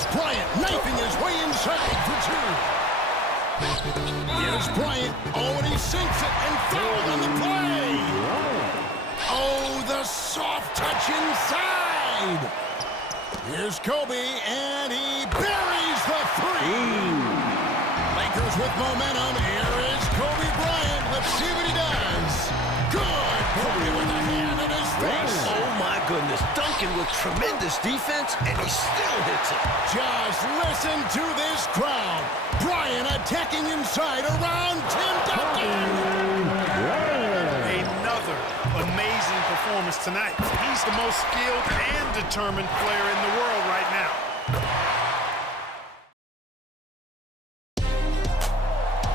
It's Bryant knifing his way inside for two. Here's Bryant. Oh, and he sinks it and fouled on the play. Oh, the soft touch inside. Here's Kobe, and he buries the three. Lakers with momentum. Here is Kobe Bryant. Let's see what he does. Good. Kobe with a hand in his face. Oh, my goodness. Duncan with tremendous defense, and he still hits it. Just listen to this crowd. Bryant attacking inside around Tim Duncan. Another amazing performance tonight. He's the most skilled and determined player in the world right now.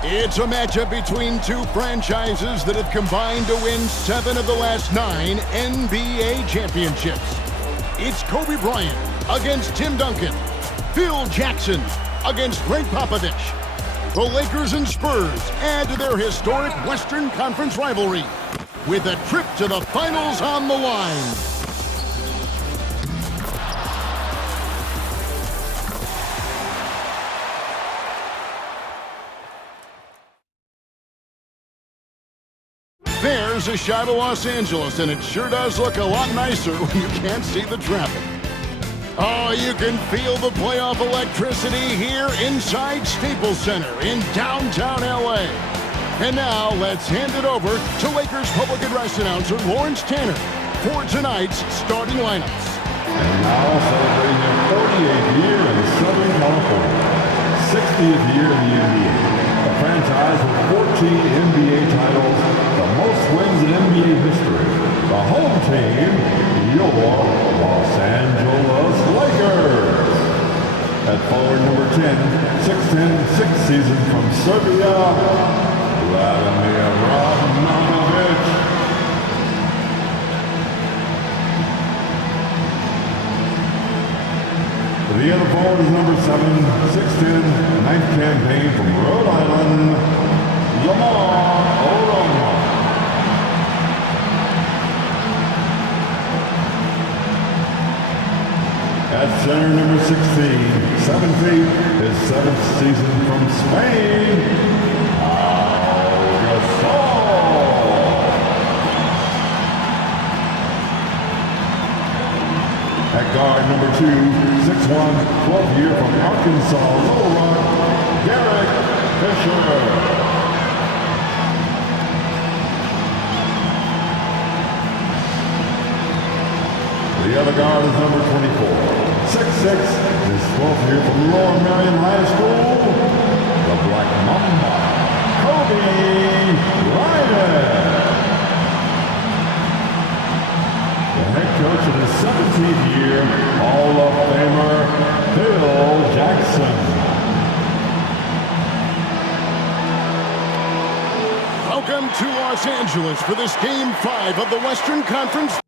It's a matchup between two franchises that have combined to win 7 of the last 9 NBA championships. It's Kobe Bryant against Tim Duncan. Phil Jackson against Greg Popovich. The Lakers and Spurs add to their historic Western Conference rivalry with a trip to the finals on the line. There's a shot of Los Angeles, and it sure does look a lot nicer when you can't see the traffic. Oh, you can feel the playoff electricity here inside Staples Center in downtown L.A. And now let's hand it over to Lakers public address announcer Lawrence Tanner for tonight's starting lineups. And now celebrating their 48th year in Southern California, 60th year in the NBA. A franchise with 14 NBA titles, the most wins in NBA history. The home team, your Los Angeles Lakers. At forward number 10, 6'10", sixth season from Serbia, Vladimir Radmanovic. The other forward is number 7, 6'10", ninth campaign from Rhode Island, Lamar Odom. At center, number 16, 7 feet, his 7th season from Spain, At guard, number 2, 6'1", 12th year from Arkansas, Little Rock, Derek Fisher. The other guard is number 24, 6'6", his 12th year from Lower Marion High School, the Black Mamba, Kobe Bryant. Head coach in his 17th year, Hall of Famer Phil Jackson. Welcome to Los Angeles for this Game 5 of the Western Conference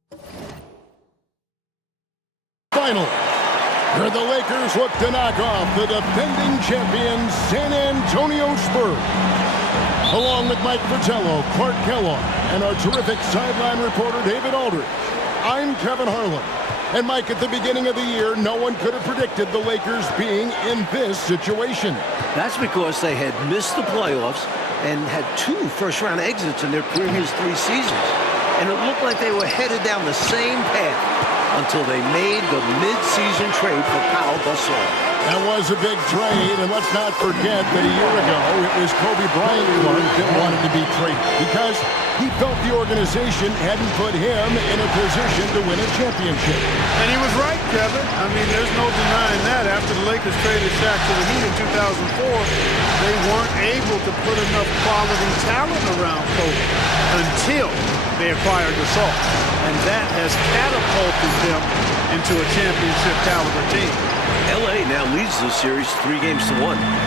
Final, where the Lakers look to knock off the defending champions San Antonio Spurs. Along with Mike Fratello, Clark Kellogg, and our terrific sideline reporter David Aldridge, I'm Kevin Harlan. And Mike, at the beginning of the year, no one could have predicted the Lakers being in this situation. That's because they had missed the playoffs and had 2 first-round exits in their previous 3 seasons. And it looked like they were headed down the same path until they made the mid-season trade for Pau Gasol. That was a big trade, and let's not forget that a year ago, it was Kobe Bryant that wanted to be traded because he felt the organization hadn't put him in a position to win a championship. And he was right, Kevin. I mean, there's no denying that. After the Lakers traded Shaq to the Heat in 2004, they weren't able to put enough quality talent around Kobe until they acquired Gasol. And that has catapulted them into a championship-caliber team. L.A. now leads the series 3-1,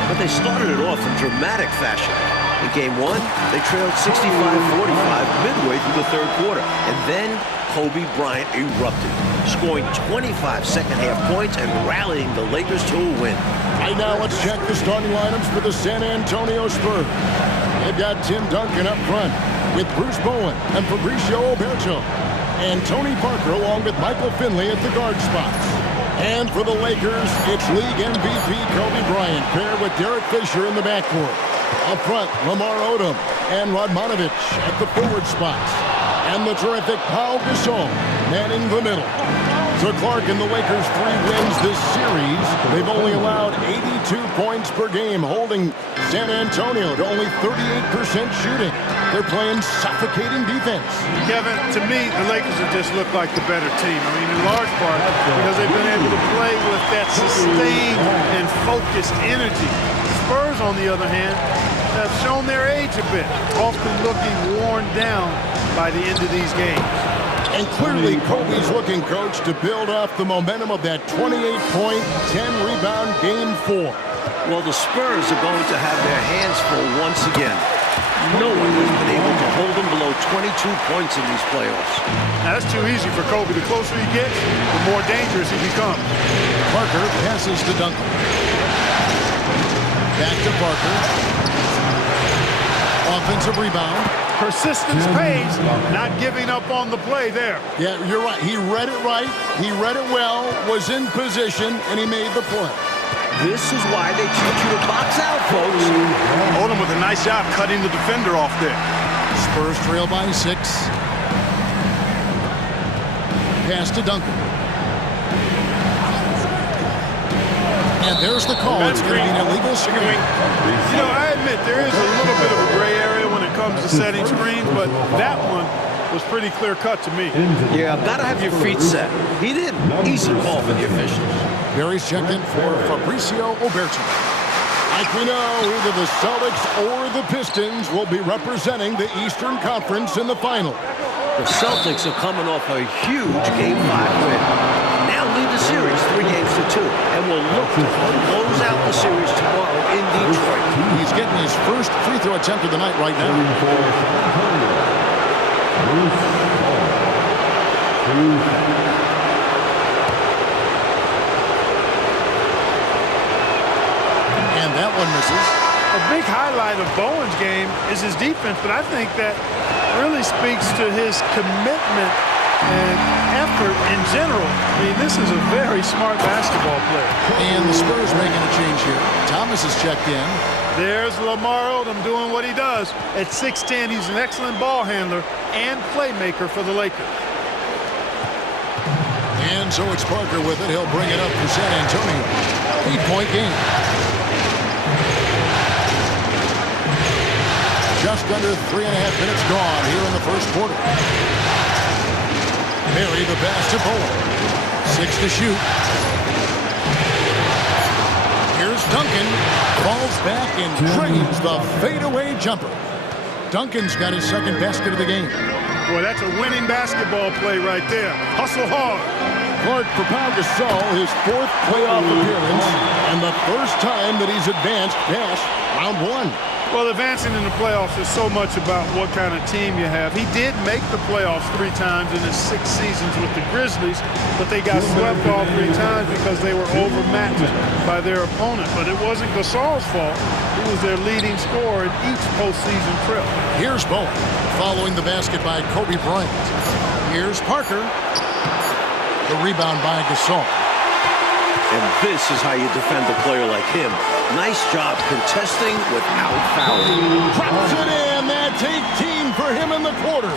but they started it off in dramatic fashion. In Game 1, they trailed 65-45 midway through the third quarter, and then Kobe Bryant erupted, scoring 25 second-half points and rallying the Lakers to a win. Right now, let's check the starting lineups for the San Antonio Spurs. They've got Tim Duncan up front with Bruce Bowen and Fabricio Oberto, and Tony Parker along with Michael Finley at the guard spots. And for the Lakers, it's league MVP Kobe Bryant paired with Derek Fisher in the backcourt. Up front, Lamar Odom and Radmanovich at the forward spots. And the terrific Pau Gasol manning the middle. So Clark and the Lakers' 3 wins this series. They've only allowed 82 points per game, holding San Antonio to only 38% shooting. They're playing suffocating defense. Kevin, to me, the Lakers have just looked like the better team. I mean, in large part because they've been able to play with that sustained and focused energy. Spurs, on the other hand, have shown their age a bit, often looking worn down by the end of these games. And clearly, Kobe's looking, Coach, to build off the momentum of that 28-point, 10-rebound Game 4. Well, the Spurs are going to have their hands full once again. No one has been able to hold them below 22 points in these playoffs. Now, that's too easy for Kobe. The closer he gets, the more dangerous he becomes. Parker passes to Duncan. Back to Parker. Offensive rebound. Persistence pays, not giving up on the play there. Yeah, you're right. He read it right. He read it well, was in position, and he made the play. This is why they teach you to box out, folks. Odom with a nice job cutting the defender off there. Spurs trail by 6. Pass to Duncan. And there's the call. It's going to be an illegal screen. You know, I admit there is a little bit of a gray area when it comes to setting screens, but that one was pretty clear-cut to me. Yeah, gotta have your feet set. He didn't. Easy call for the officials. Barry's checked in for Fabrizio Oberto. Like we know, either the Celtics or the Pistons will be representing the Eastern Conference in the final. The Celtics are coming off a huge Game 5 win. Now lead the series 3-2, and will look to close out the series tomorrow in Detroit. He's getting his first free throw attempt of the night right now. And that one misses. A big highlight of Bowen's game is his defense, but I think that really speaks to his commitment and effort in general. I mean, this is a very smart basketball player. And the Spurs making a change here. Thomas is checked in. There's Lamar Odom doing what he does. At 6'10", he's an excellent ball handler and playmaker for the Lakers. And so it's Parker with it. He'll bring it up for San Antonio. 8-point game. Just under 3.5 minutes gone here in the first quarter. Barry the pass to Bowen. 6 to shoot. Here's Duncan. Falls back and drains the fadeaway jumper. Duncan's got his second basket of the game. Boy, that's a winning basketball play right there. Hustle hard. Clark for Pau Gasol, his 4th playoff appearance, and the first time that he's advanced past round 1. Well, advancing in the playoffs is so much about what kind of team you have. He did make the playoffs 3 times in his 6 seasons with the Grizzlies, but they got swept all 3 times because they were overmatched by their opponent. But it wasn't Gasol's fault. He was their leading scorer in each postseason trip. Here's Bowen, following the basket by Kobe Bryant. Here's Parker. The rebound by Gasol. And this is how you defend a player like him. Nice job contesting without fouling. Drops it in. That's 18 for him in the quarter.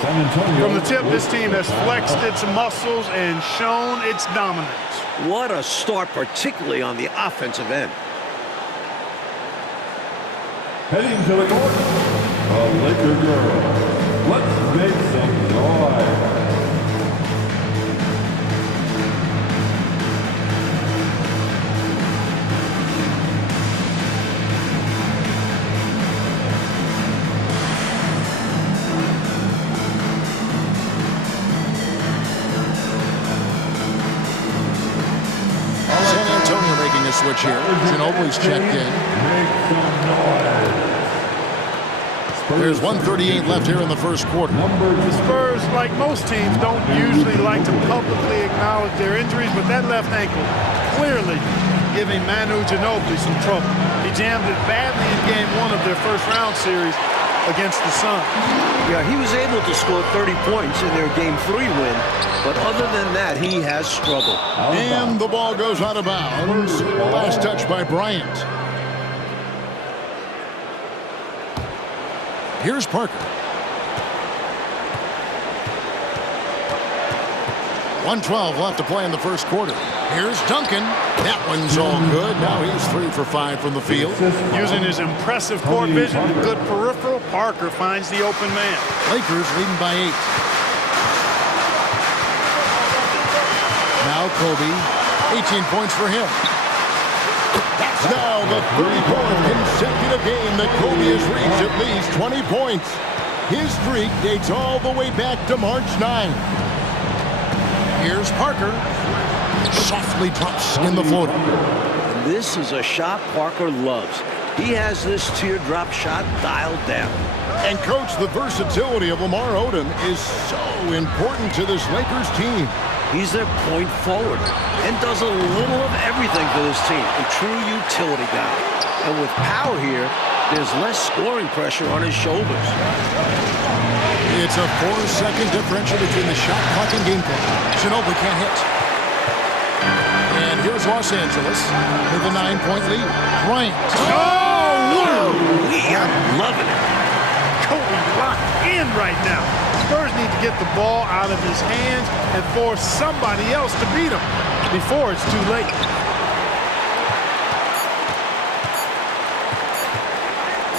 From the tip, this team has flexed its muscles and shown its dominance. What a start, particularly on the offensive end. Heading to the court, the Laker girls. Let's make some noise. Switch here. Ginobili's checked in. There's 1:38 left here in the first quarter. The Spurs, like most teams, don't usually like to publicly acknowledge their injuries, but that left ankle clearly giving Manu Ginobili some trouble. He jammed it badly in game 1 of their first round series, against the Suns. Yeah, he was able to score 30 points in their Game 3 win, but other than that, he has struggled. And the ball goes out of bounds. Last touch by Bryant. Here's Parker. 1:12 left to play in the first quarter. Here's Duncan. That one's all good. Now he's 3 for 5 from the field. Using his impressive court vision and good peripheral, Parker finds the open man. Lakers leading by 8. Now Kobe. 18 points for him. That's now the 34th consecutive game that Kobe has reached at least 20 points. His streak dates all the way back to March 9. Here's Parker. Softly drops in the floater. And this is a shot Parker loves. He has this teardrop shot dialed down. And, Coach, the versatility of Lamar Odom is so important to this Lakers team. He's their point forward and does a little of everything for this team. A true utility guy. And with power here, there's less scoring pressure on his shoulders. It's a 4-second differential between the shot clock and game clock. Ginobili can't hit. And here's Los Angeles with a 9-point lead. Bryant. Oh, I'm loving it. Kobe locked in right now. Spurs need to get the ball out of his hands and force somebody else to beat him before it's too late.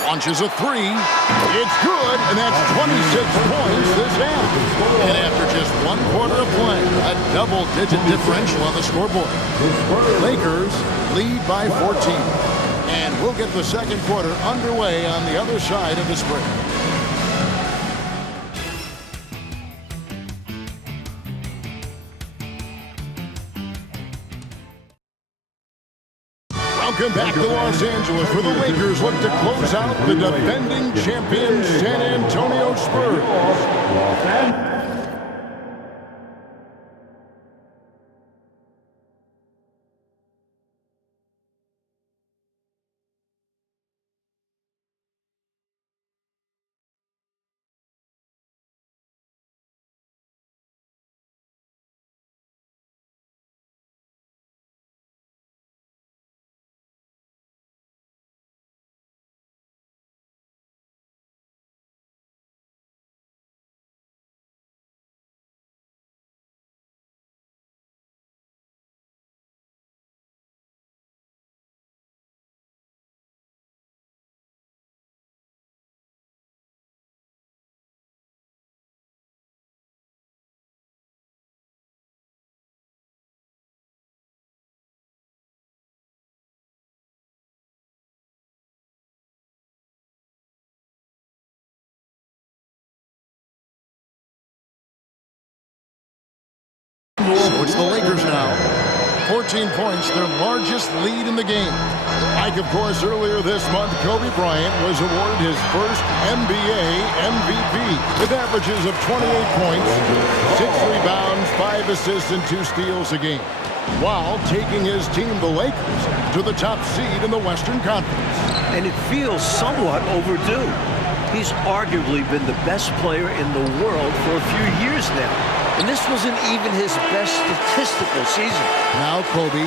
Launches a 3. It's good, and that's 26 points this half. And after just 1 quarter of play, a double-digit differential on the scoreboard. Lakers lead by 14. And we'll get the second quarter underway on the other side of this break. Welcome back to Los Angeles, where the Lakers look to close out the defending champions San Antonio Spurs. So it's the Lakers now. 14 points, their largest lead in the game. Like, of course, earlier this month, Kobe Bryant was awarded his first NBA MVP with averages of 28 points, 6 rebounds, 5 assists, and 2 steals a game, while taking his team, the Lakers, to the top seed in the Western Conference. And it feels somewhat overdue. He's arguably been the best player in the world for a few years now. And this wasn't even his best statistical season. Now Kobe.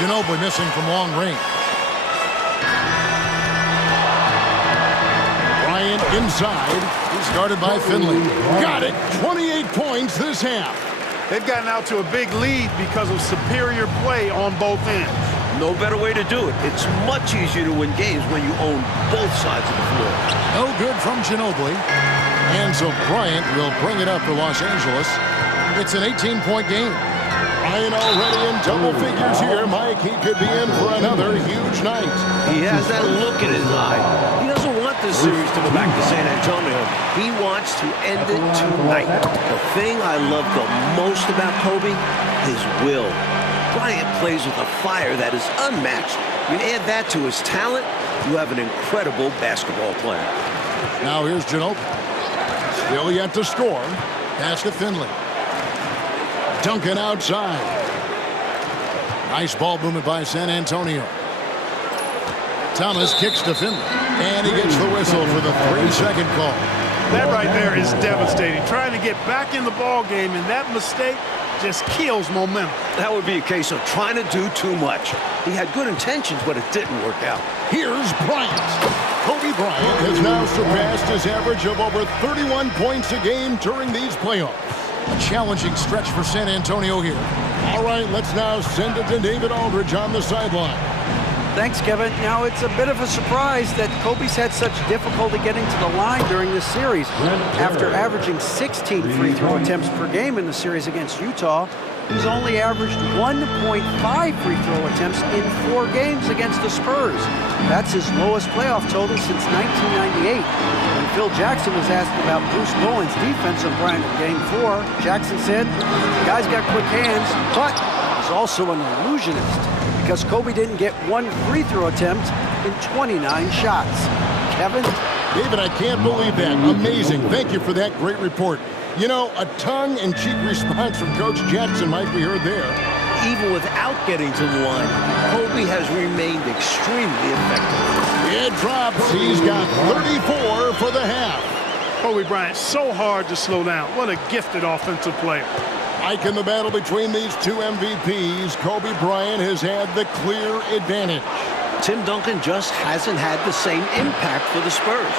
Ginobili missing from long range. Bryant inside. He's guarded by Finley. Got it. 28 points this half. They've gotten out to a big lead because of superior play on both ends. No better way to do it. It's much easier to win games when you own both sides of the floor. No good from Ginobili. And so Bryant will bring it up for Los Angeles. It's an 18-point game. Bryant already in double figures here. Mike, he could be in for another huge night. He has that look in his eye. He doesn't want this series to go back to San Antonio. He wants to end it tonight. The thing I love the most about Kobe, his will. Bryant plays with a fire that is unmatched. You add that to his talent, you have an incredible basketball player. Now here's Ginobili. Still yet to score. Pass to Finley. Duncan outside. Nice ball movement by San Antonio. Thomas kicks to Finley. And he gets the whistle for the 3-second call. That right there is devastating. Trying to get back in the ball game, and that mistake just kills momentum. That would be a case of trying to do too much. He had good intentions, but it didn't work out. Here's Bryant. Kobe Bryant has now surpassed his average of over 31 points a game during these playoffs. A challenging stretch for San Antonio here. All right, let's now send it to David Aldridge on the sideline. Thanks, Kevin. Now, it's a bit of a surprise that Kobe's had such difficulty getting to the line during this series. After averaging 16 free throw attempts per game in the series against Utah, he's only averaged 1.5 free throw attempts in 4 games against the Spurs. That's his lowest playoff total since 1998. When Phil Jackson was asked about Bruce Bowen's defense on Bryant in Game 4, Jackson said, "The guy's got quick hands, but he's also an illusionist," because Kobe didn't get 1 free throw attempt in 29 shots. Kevin? David, I can't believe that. Amazing. Thank you for that great report. You know, a tongue-in-cheek response from Coach Jackson might be heard there. Even without getting to the line, Kobe has remained extremely effective. It drops. He's got 34 for the half. Kobe Bryant, so hard to slow down. What a gifted offensive player. Like in the battle between these two MVPs, Kobe Bryant has had the clear advantage. Tim Duncan just hasn't had the same impact for the Spurs,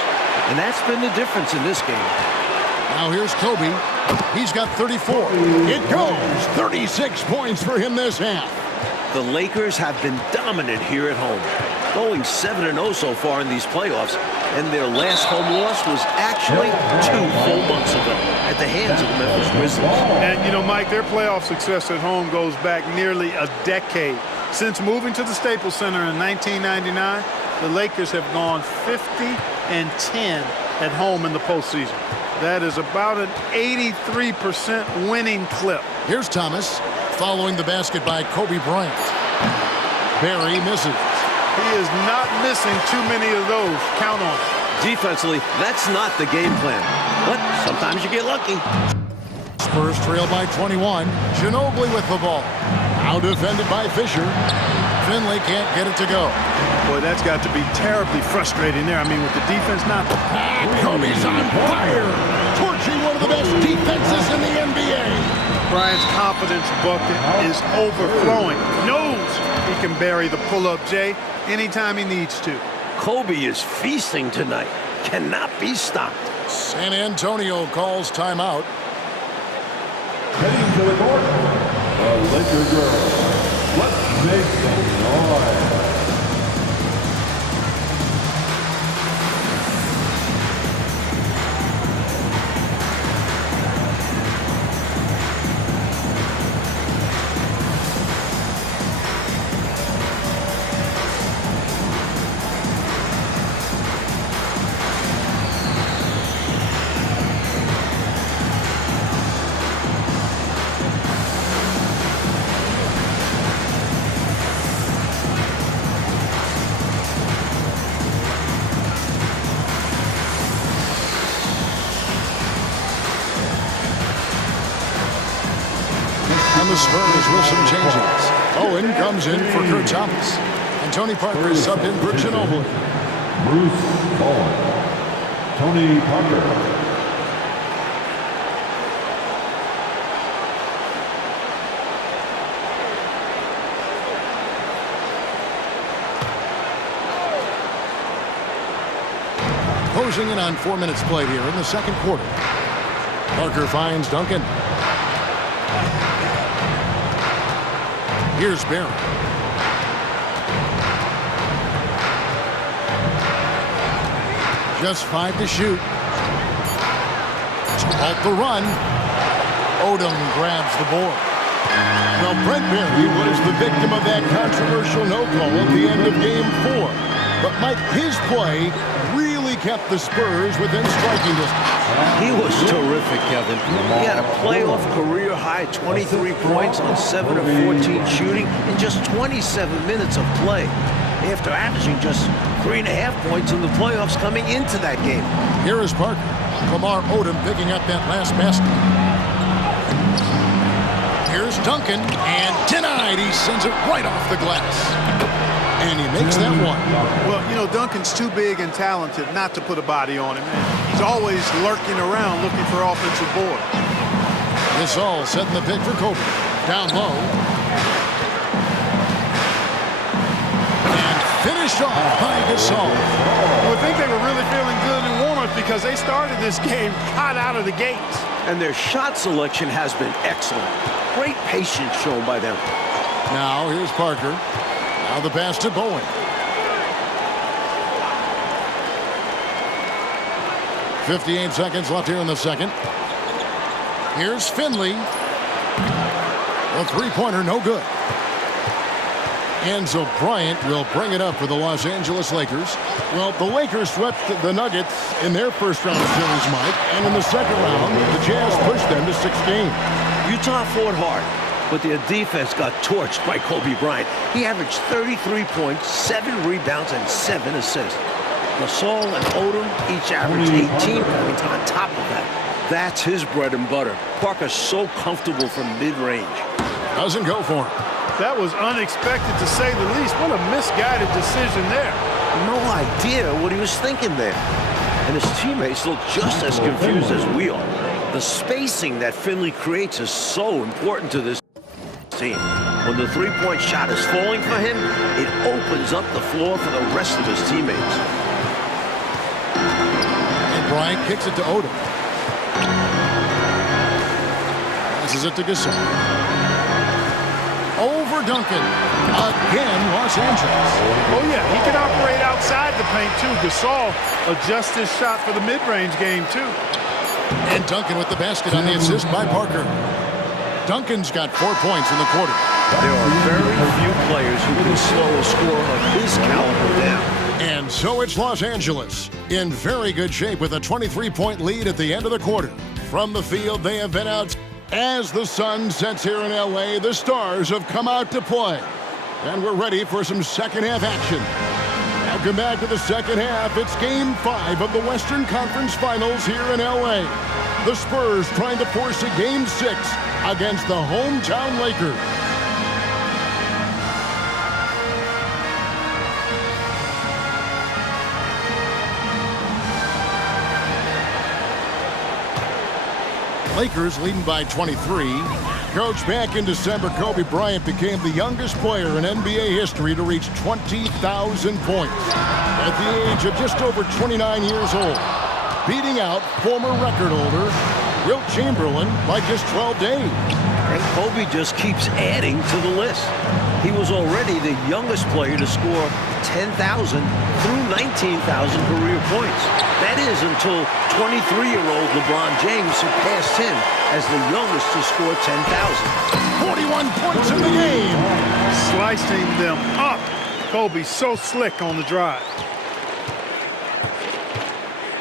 and that's been the difference in this game. Now here's Kobe. He's got 34. It goes. 36 points for him this half. The Lakers have been dominant here at home, going 7-0 so far in these playoffs, and their last home loss was actually 2 full months ago at the hands of the Memphis Grizzlies. And, you know, Mike, their playoff success at home goes back nearly a decade. Since moving to the Staples Center in 1999, the Lakers have gone 50-10 at home in the postseason. That is about an 83% winning clip. Here's Thomas following the basket by Kobe Bryant. Barry misses. He is not missing too many of those. Count on it. Defensively, that's not the game plan, but sometimes you get lucky. Spurs trail by 21. Ginobili with the ball. Now defended by Fisher. Finley can't get it to go. Boy, that's got to be terribly frustrating there. I mean, with the defense not... Kobe's on fire. Torching one of the best defenses in the NBA. Bryant's confidence bucket is overflowing. Knows he can bury the pull-up J anytime he needs to. Kobe is feasting tonight. Cannot be stopped. San Antonio calls timeout. Heading to the court, the Laker girls. Let's make some noise. And the Spurs with some changes. Owen comes in for Kurt Thomas. And Tony Parker is subbed in for Ginobili. Bruce Bowen. Tony Parker. Closing in on 4 minutes played here in the second quarter. Parker finds Duncan. Here's Barry. Just 5 to shoot. To halt the run. Odom grabs the board. Well, Brent Barry was the victim of that controversial no call at the end of Game 4. But Mike, his play really kept the Spurs within striking distance. He was terrific, Kevin. He had a playoff career-high 23 points on 7 of 14 shooting in just 27 minutes of play, after averaging just 3.5 points in the playoffs coming into that game. Here is Parker. Lamar Odom picking up that last basket. Here's Duncan, and denied. He sends it right off the glass. And he makes that one. Well, you know, Duncan's too big and talented not to put a body on him. He's always lurking around looking for offensive board. Gasol setting the pick for Kobe. Down low. And finished off by Gasol. I think they were really feeling good in warm-ups because they started this game hot out of the gates. And their shot selection has been excellent. Great patience shown by them. Now here's Parker. Now the pass to Bowen. .58 seconds left here in the second. Here's Finley. The three-pointer, no good. Enzo Bryant will bring it up for the Los Angeles Lakers. Well, the Lakers swept the Nuggets in their first-round series, Mike. And in the second round, the Jazz pushed them to 6 games. Utah fought hard, but their defense got torched by Kobe Bryant. He averaged 33 points, 7 rebounds, and 7 assists. Gasol and Odom each averaged 18 points on top of that. That's his bread and butter. Parker's so comfortable from mid-range. Doesn't go for him. That was unexpected to say the least. What a misguided decision there. No idea what he was thinking there. And his teammates look just as confused as we are. The spacing that Finley creates is so important to this team. When the three-point shot is falling for him, it opens up the floor for the rest of his teammates. And Bryant kicks it to Odom. Passes it to Gasol. Over Duncan. Again, Los Angeles. Oh, yeah, he can operate outside the paint, too. Gasol adjusts his shot for the mid-range game, too. And Duncan with the basket on the assist by Parker. Duncan's got 4 points in the quarter. There are very few players who can slow a score of his caliber down. And so it's Los Angeles in very good shape with a 23-point lead at the end of the quarter. From the field, they have been out. As the sun sets here in L.A., the stars have come out to play. And we're ready for some second-half action. Welcome back to the second half. It's Game 5 of the Western Conference Finals here in L.A. The Spurs trying to force a Game 6 against the hometown Lakers. Lakers leading by 23. Coach, back in December, Kobe Bryant became the youngest player in NBA history to reach 20,000 points at the age of just over 29 years old, beating out former record holder Wilt Chamberlain by just 12 days. And Kobe just keeps adding to the list. He was already the youngest player to score 10,000 through 19,000 career points. That is until 23-year-old LeBron James surpassed him as the youngest to score 10,000. 41 points in the game. Slicing them up. Kobe so slick on the drive.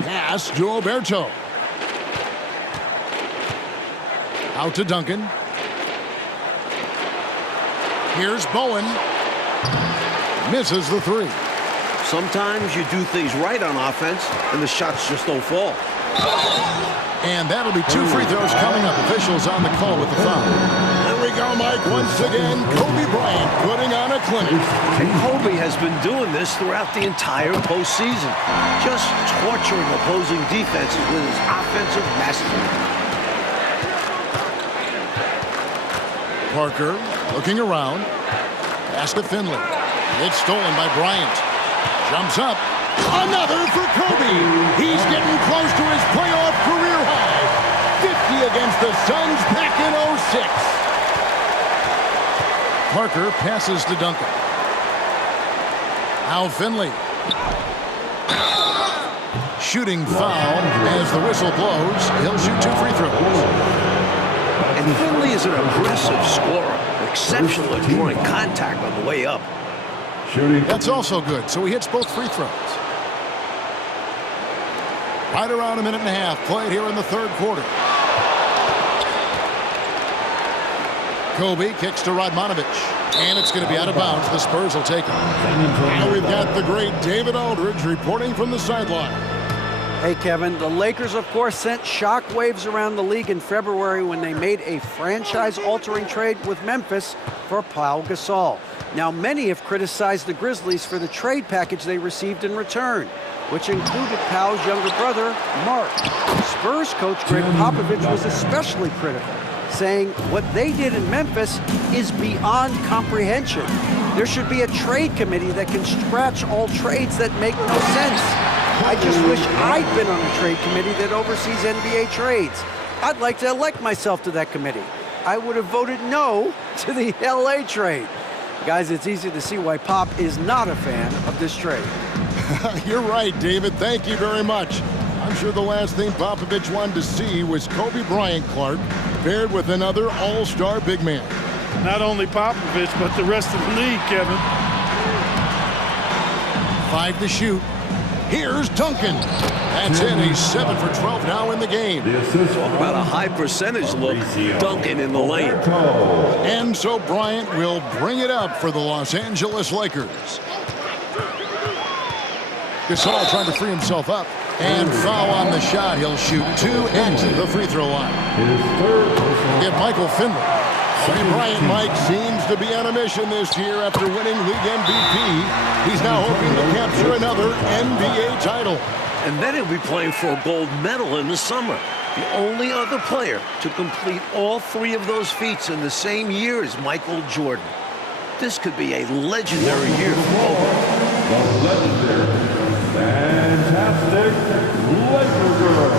Pass to Alberto. Out to Duncan. Here's Bowen. Misses the three. Sometimes you do things right on offense, and the shots just don't fall. And that'll be 2 free throws coming up. Officials on the call with the foul. Here we go, Mike. Once again, Kobe Bryant putting on a clinic. And Kobe has been doing this throughout the entire postseason, just torturing opposing defenses with his offensive mastery. Parker looking around. Pass to Finley. It's stolen by Bryant. Jumps up. Another for Kobe. He's getting close to his playoff career high. 50 against the Suns back in 06. Parker passes to Duncan. Now Finley. Shooting foul as the whistle blows. He'll shoot 2 free throws. And Finley is an aggressive scorer, exceptional at drawing contact on the way up. That's also good, so he hits both free throws. Right around a minute and a half played here in the third quarter. Kobe kicks to Radmanovic, and it's going to be out of bounds. The Spurs will take it. Now we've got the great David Aldridge reporting from the sideline. Hey, Kevin, the Lakers, of course, sent shockwaves around the league in February when they made a franchise-altering trade with Memphis for Pau Gasol. Now, many have criticized the Grizzlies for the trade package they received in return, which included Pau's younger brother, Mark. Spurs coach Greg Popovich was especially critical, saying what they did in Memphis is beyond comprehension. There should be a trade committee that can scratch all trades that make no sense. I just wish I'd been on a trade committee that oversees NBA trades. I'd like to elect myself to that committee. I would have voted no to the LA trade. Guys, it's easy to see why Pop is not a fan of this trade. You're right, David. Thank you very much. I'm sure the last thing Popovich wanted to see was Kobe Bryant, Clark, paired with another all-star big man. Not only Popovich, but the rest of the league, Kevin. 5 to shoot. Here's Duncan. That's in. He's 7 for 12 now in the game. Talk about a high percentage look. Duncan in the lane. And so Bryant will bring it up for the Los Angeles Lakers. Gasol trying to free himself up. And foul on the shot. He'll shoot 2 at the free throw line. Get Michael Finley. Kobe Bryant, Mike, seems to be on a mission this year after winning league MVP. He's now hoping to capture another NBA title. And then he'll be playing for a gold medal in the summer. The only other player to complete all 3 of those feats in the same year is Michael Jordan. This could be a legendary year for Kobe. The legendary, fantastic Laker girl.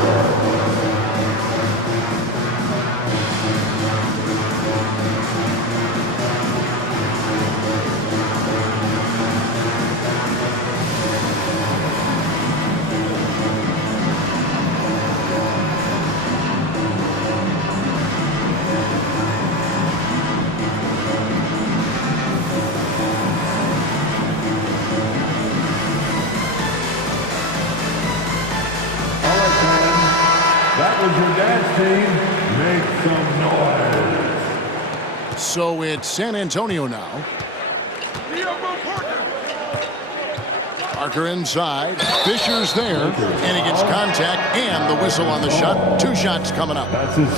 That was your dance team. Make some noise. So it's San Antonio now. Parker inside. Fisher's there. And he gets contact and the whistle on the shot. 2 shots coming up.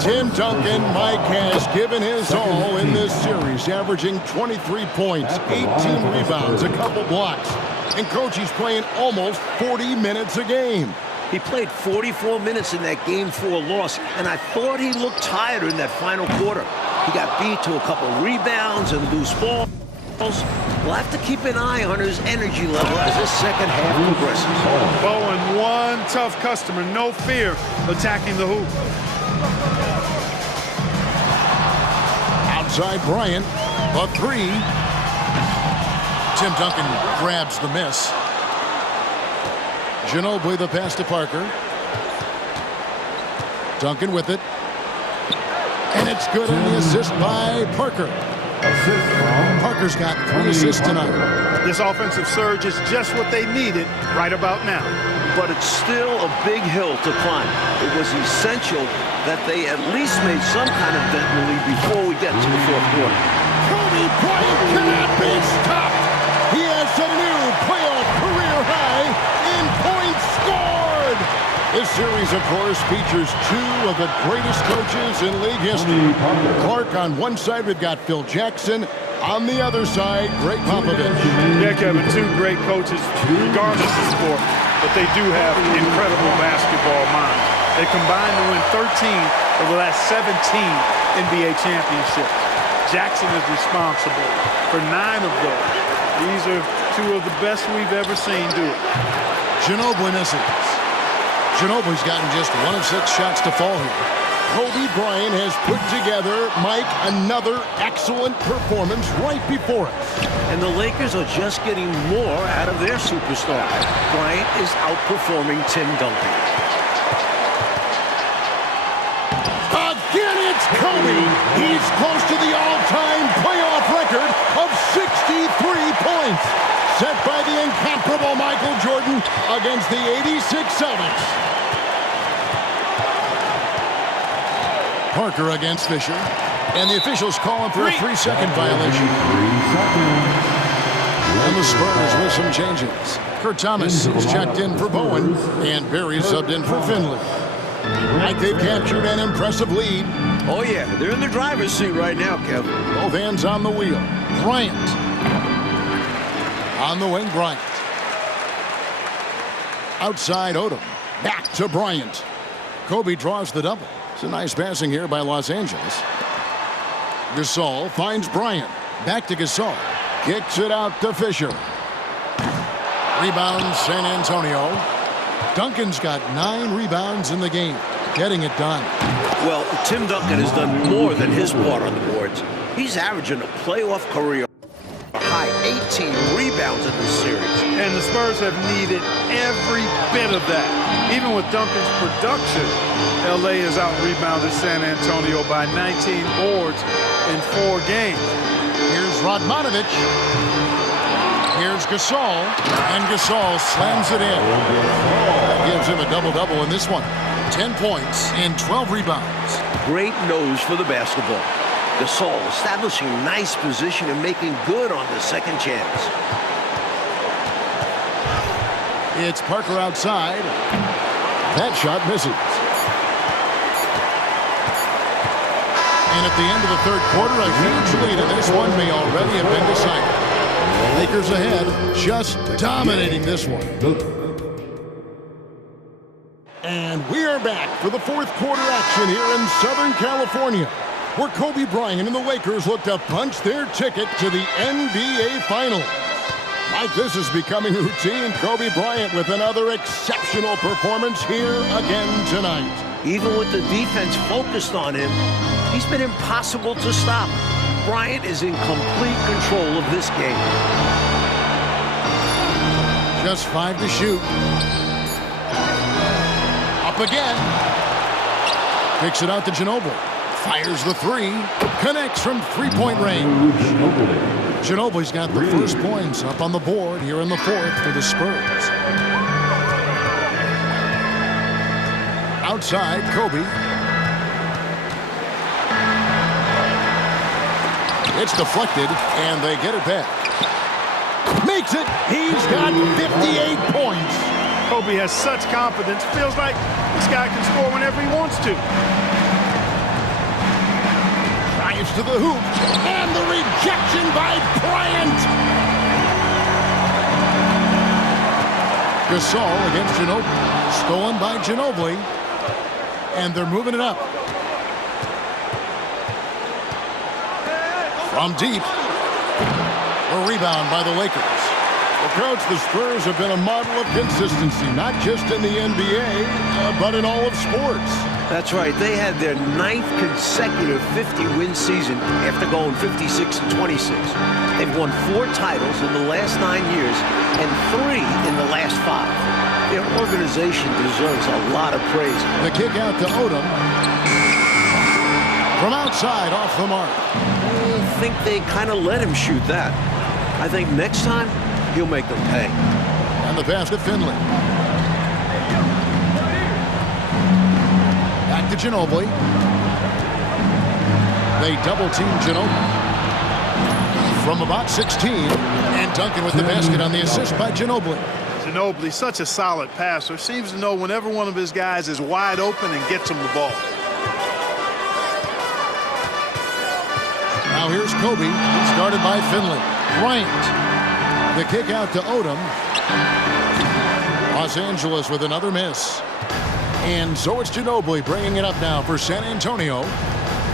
Tim Duncan, Mike, has given his all in this series, averaging 23 points, 18 rebounds, a couple blocks. And Coach, he's playing almost 40 minutes a game. He played 44 minutes in that Game 4 loss, and I thought he looked tired in that final quarter. He got beat to a couple rebounds and loose balls. We'll have to keep an eye on his energy level as this second half progresses. Bowen, one tough customer, no fear, attacking the hoop. Outside Bryant, a 3. Tim Duncan grabs the miss. Ginobili the pass to Parker. Duncan with it. And it's good on the assist by Parker. Parker's got 3 assists tonight. This offensive surge is just what they needed right about now. But it's still a big hill to climb. It was essential that they at least made some kind of dent in the lead before we get to the 4th quarter. Kobe Bryant cannot be stopped. He has a new playoff career high in points scored. This series, of course, features 2 of the greatest coaches in league history. Clark on one side, we've got Phil Jackson. On the other side, Greg Popovich. Yeah, Kevin, 2 great coaches, regardless of sport, but they do have incredible basketball minds. They combined to win 13 of the last 17 NBA championships. Jackson is responsible for 9 of those. These are 2 of the best we've ever seen do it. Ginobili misses. Ginobili's gotten just 1 of 6 shots to fall here. Kobe Bryant has put together, Mike, another excellent performance right before us. And the Lakers are just getting more out of their superstar. Bryant is outperforming Tim Duncan. Again, it's Kobe. He's close to the all-time playoff record of 63 points, set by the incomparable Michael Jordan against the '86 Celtics. Parker against Fisher. And the officials calling for a 3-second violation. 3 seconds. And the Spurs with some changes. Kurt Thomas is checked in for Bowen, and Barry subbed in for Finley. Like they've captured an impressive lead. Oh, yeah, they're in the driver's seat right now, Kevin. Both hands on the wheel. Bryant. On the wing, Bryant. Outside Odom. Back to Bryant. Kobe draws the double. It's a nice passing here by Los Angeles. Gasol finds Bryant. Back to Gasol. Kicks it out to Fisher. Rebound San Antonio. Duncan's got 9 rebounds in the game. Getting it done. Well, Tim Duncan has done more than his part on the boards. He's averaging a playoff career high 18 rebounds in this series. And the Spurs have needed every bit of that. Even with Duncan's production, LA has out-rebounded San Antonio by 19 boards in 4 games. Here's Radmanovic. Here's Gasol. And Gasol slams it in. That gives him a double-double in this one. 10 points and 12 rebounds. Great nose for the basketball. Gasol establishing nice position and making good on the second chance. It's Parker outside. That shot misses. And at the end of the third quarter, a huge lead, and this one may already have been decided. Lakers ahead, just dominating this one. And we are back for the fourth quarter action here in Southern California, where Kobe Bryant and the Lakers look to punch their ticket to the NBA Finals. Like this is becoming routine, Kobe Bryant with another exceptional performance here again tonight. Even with the defense focused on him, he's been impossible to stop. Bryant is in complete control of this game. Just 5 to shoot. Up again. Kicks it out to Ginobili. Fires the 3. Connects from three-point range. Ginobili's got the first points up on the board here in the fourth for the Spurs. Outside, Kobe. It's deflected, and they get it back. Makes it. He's got 58 points. Kobe has such confidence. Feels like this guy can score whenever he wants to. Drives to the hoop, and the rejection by Bryant. Gasol against Ginobili. Stolen by Ginobili, and they're moving it up. From deep. A rebound by the Lakers. Well, Coach, the Spurs have been a model of consistency, not just in the NBA, but in all of sports. That's right. They had their 9th consecutive 50-win season after going 56-26. They've won 4 titles in the last 9 years and 3 in the last 5. Their organization deserves a lot of praise. The kick out to Odom. From outside, off the mark. I think they kind of let him shoot that. I think next time, he'll make them pay. And the pass to Finley. Back to Ginobili. They double-team Ginobili. From about 16, and Duncan with the basket on the assist by Ginobili. Ginobili, such a solid passer, seems to know whenever one of his guys is wide open and gets him the ball. Now here's Kobe, started by Finley. Bryant. The kick out to Odom. Los Angeles with another miss. And so it's Ginobili bringing it up now for San Antonio.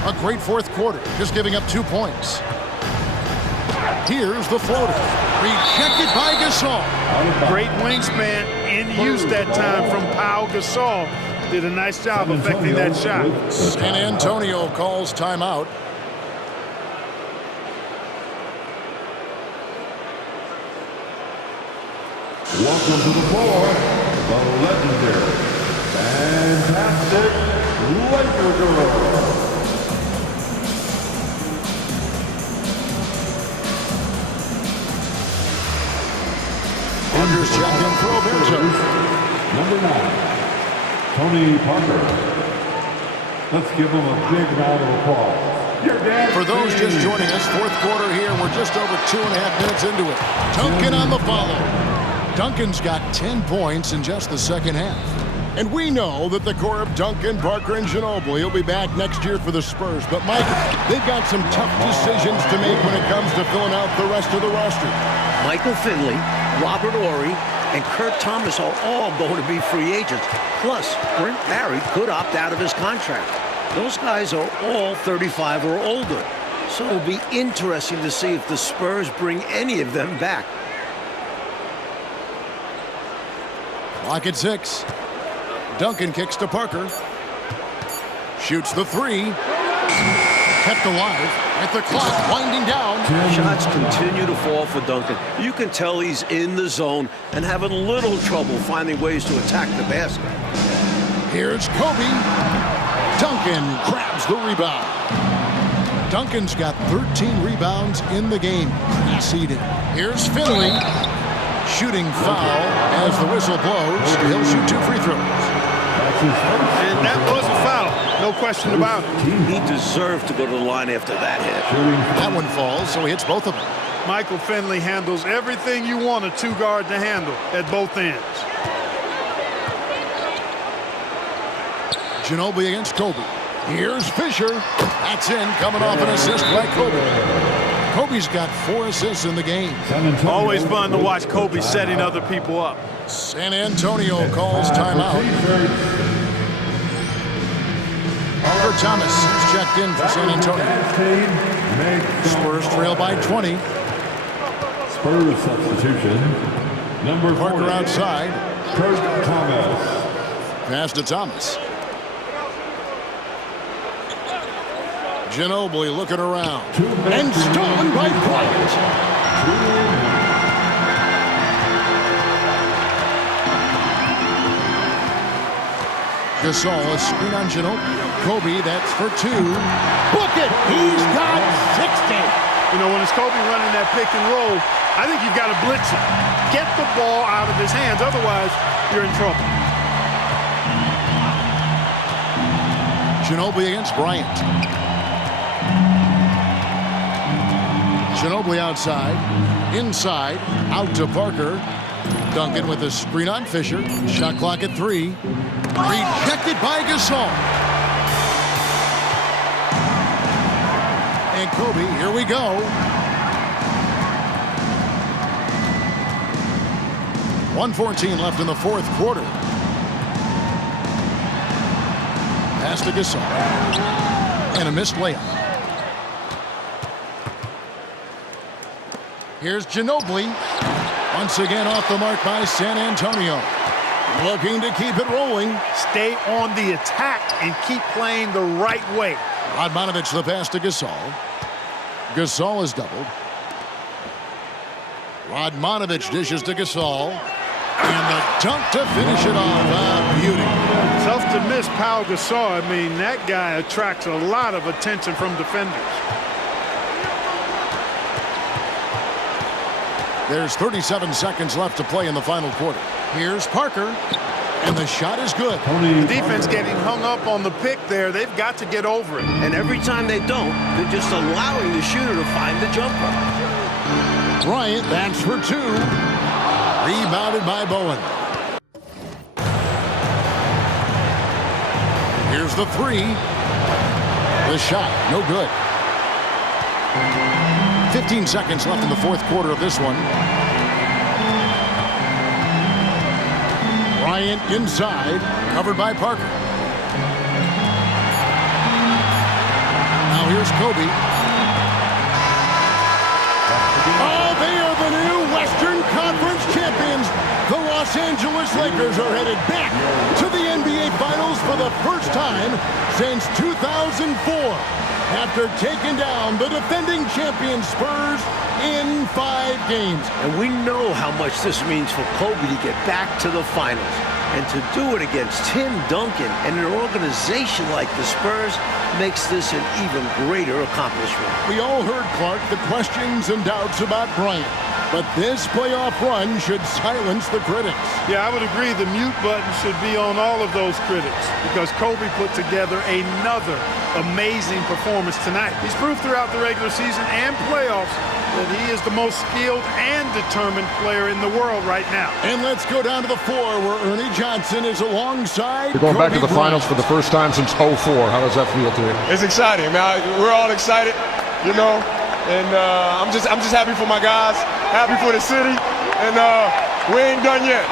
A great fourth quarter, just giving up 2 points. Here's the floater. Rejected by Gasol. Great wingspan in use that time from Pau Gasol. Did a nice job affecting that shot. San Antonio calls timeout. Welcome to the floor, the legendary, fantastic Laker girl. Andrews checked in for Roberto. Number 9, Tony Parker. Let's give him a big round of applause. For those just joining us, fourth quarter here. We're just over 2.5 minutes into it. Duncan on the follow. Duncan's got 10 points in just the second half. And we know that the core of Duncan, Parker, and Ginobili will be back next year for the Spurs. But, Mike, they've got some tough decisions to make when it comes to filling out the rest of the roster. Michael Finley, Robert Horry, and Kurt Thomas are all going to be free agents. Plus, Brent Barry could opt out of his contract. Those guys are all 35 or older. So it'll be interesting to see if the Spurs bring any of them back. Clock at 6. Duncan kicks to Parker. Shoots the three. Kept alive at the clock, winding down. Shots continue to fall for Duncan. You can tell he's in the zone and having little trouble finding ways to attack the basket. Here's Kobe. Duncan grabs the rebound. Duncan's got 13 rebounds in the game. Conceded. Here's Finley. Shooting foul as the whistle blows. He'll shoot 2 free throws. And that was a foul. No question about it. He deserved to go to the line after that hit. That one falls, so he hits both of them. Michael Finley handles everything you want a two-guard to handle at both ends. Ginobili against Kobe. Here's Fisher. That's in, coming off an assist by Kobe. Kobe's got 4 assists in the game. Always fun to watch Kobe setting other people up. San Antonio calls timeout. Kurt Thomas is checked in for San Antonio. Spurs trail by 20. Spurs substitution. Number 40. Parker outside. Kurt Thomas. Pass to Thomas. Ginobili looking around. And stolen by Bryant. Gasol, a screen on Ginobili. Kobe, that's for 2. Book it! He's got 60. You know, when it's Kobe running that pick and roll, I think you've got to blitz him. Get the ball out of his hands, otherwise you're in trouble. Ginobili against Bryant. Ginobili outside. Inside. Out to Parker. Duncan with a screen on Fisher. Shot clock at 3. Rejected by Gasol. And Kobe, here we go. 1:14 left in the fourth quarter. Pass to Gasol. And a missed layup. Here's Ginobili. Once again off the mark by San Antonio. Looking to keep it rolling. Stay on the attack and keep playing the right way. Radmanovic the pass to Gasol. Gasol is doubled. Radmanovic dishes to Gasol. And the dunk to finish it off. Beauty. Tough to miss Pau Gasol. I mean, that guy attracts a lot of attention from defenders. There's 37 seconds left to play in the final quarter. Here's Parker, and the shot is good. The defense getting hung up on the pick there. They've got to get over it. And every time they don't, they're just allowing the shooter to find the jumper. Bryant, that's for 2. Rebounded by Bowen. Here's the 3. The shot, no good. 15 seconds left in the fourth quarter of this one. Bryant inside, covered by Parker. Now here's Kobe. Oh, they are the new Western Conference champions. The Los Angeles Lakers are headed back to the NBA Finals for the first time since 2004. After taking down the defending champion Spurs in 5 games. And we know how much this means for Kobe to get back to the finals. And to do it against Tim Duncan and an organization like the Spurs makes this an even greater accomplishment. We all heard, Clark, the questions and doubts about Bryant. But this playoff run should silence the critics. Yeah, I would agree. The mute button should be on all of those critics because Kobe put together another amazing performance tonight. He's proved throughout the regular season and playoffs that he is the most skilled and determined player in the world right now. And let's go down to the floor where Ernie Johnson is alongside You're going back to Kobe the finals for the first time since '04. How does that feel to you? It's exciting, man. We're all excited, you know, and I'm just happy for my guys, happy for the city, and we ain't done yet.